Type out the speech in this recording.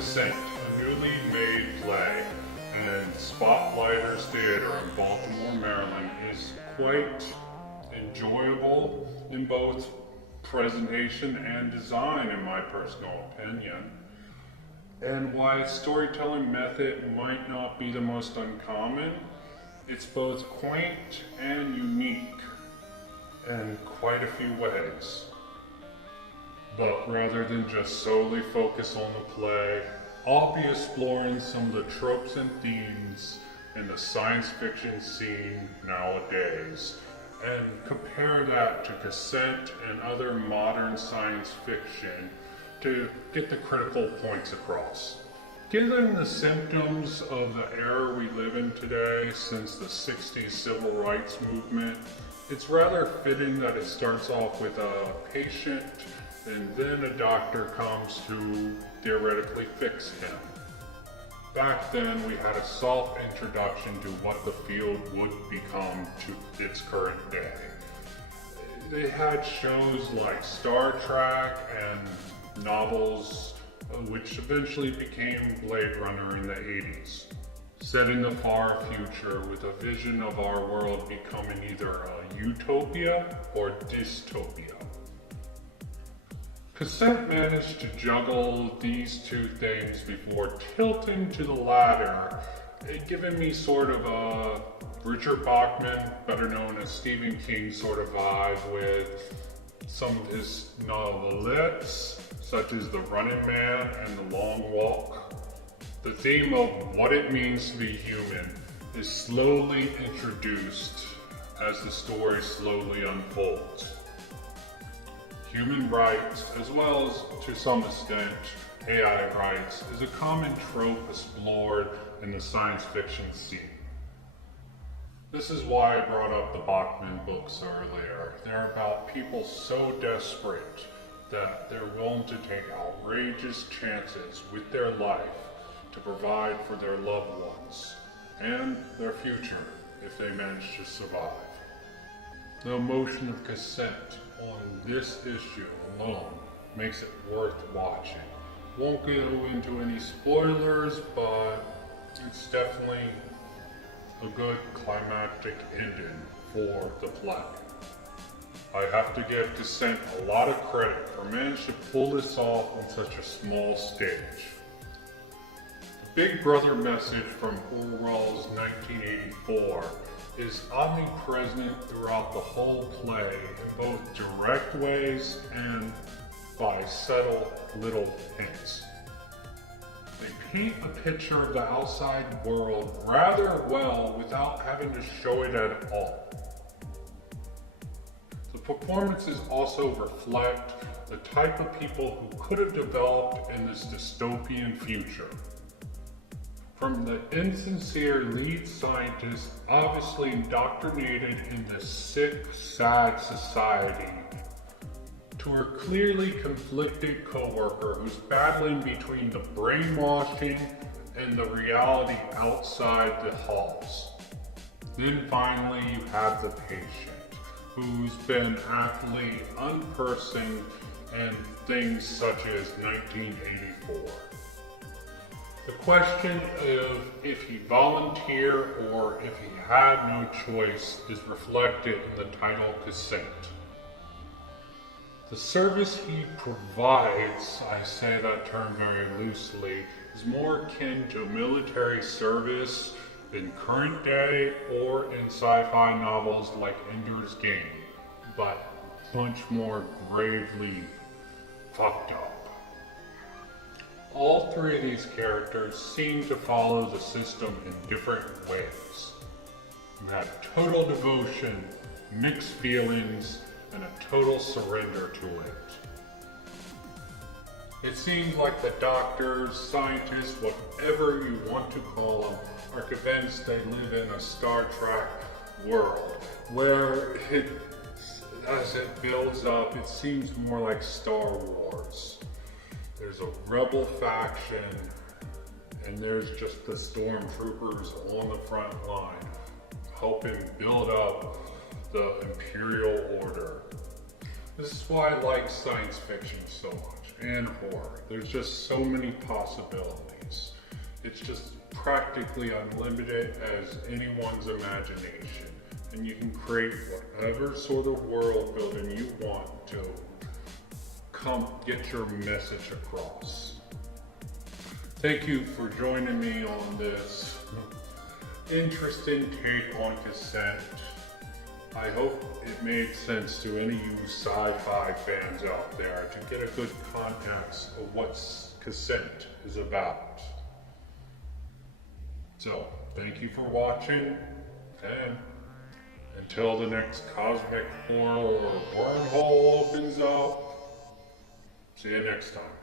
Descent, a newly made play, and Spotlighters Theater in Baltimore, Maryland is quite enjoyable in both presentation and design, in my personal opinion. And while storytelling method might not be the most uncommon, it's both quaint and unique in quite a few ways. But rather than just solely focus on the play, I'll be exploring some of the tropes and themes in the science fiction scene nowadays, and compare that to Descent and other modern science fiction to get the critical points across. Given the symptoms of the era we live in today since the 60s civil rights movement, it's rather fitting that it starts off with a patient and then a doctor comes to theoretically fix him. Back then, we had a soft introduction to what the field would become to its current day. They had shows like Star Trek and novels, which eventually became Blade Runner in the 80s, set in the far future with a vision of our world becoming either a utopia or dystopia. Cassette managed to juggle these two things before tilting to the latter, giving me sort of a Richard Bachman, better known as Stephen King, sort of vibe with some of his novelettes, such as The Running Man and The Long Walk. The theme of what it means to be human is slowly introduced as the story slowly unfolds. Human rights, as well as, to some extent, AI rights, is a common trope explored in the science fiction scene. This is why I brought up the Bachman books earlier. They're about people so desperate that they're willing to take outrageous chances with their life to provide for their loved ones and their future if they manage to survive. The emotion of consent on this issue alone makes it worth watching. Won't go into any spoilers, but it's definitely a good climactic ending for the play. I have to give Descent a lot of credit for managing to pull this off on such a small stage. The Big Brother message from Orwell's 1984 is omnipresent throughout the whole play in both direct ways and by subtle little hints. They paint a picture of the outside world rather well without having to show it at all. The performances also reflect the type of people who could have developed in this dystopian future. From the insincere lead scientist, obviously indoctrinated in this sick, sad society, to her clearly conflicted coworker who's battling between the brainwashing and the reality outside the halls. Then finally you have the patient, who's been aptly unpersoned in things such as 1984. The question of if he volunteered or if he had no choice is reflected in the title Consent. The service he provides, I say that term very loosely, is more akin to military service in current day or in sci-fi novels like Ender's Game, but much more gravely fucked up. All three of these characters seem to follow the system in different ways. You have total devotion, mixed feelings, and a total surrender to it. It seems like the doctors, scientists, whatever you want to call them, are convinced they live in a Star Trek world, where as it builds up, it seems more like Star Wars. There's a rebel faction, and there's just the stormtroopers on the front line, helping build up the Imperial Order. This is why I like science fiction so much, and horror. There's just so many possibilities. It's just practically unlimited as anyone's imagination. And you can create whatever sort of world building you want to get your message across. Thank you for joining me on this interesting take on cassette. I hope it made sense to any of you sci-fi fans out there to get a good context of what cassette is about. So, thank you for watching, and until the next cosmic portal or wormhole opens up, see you next time.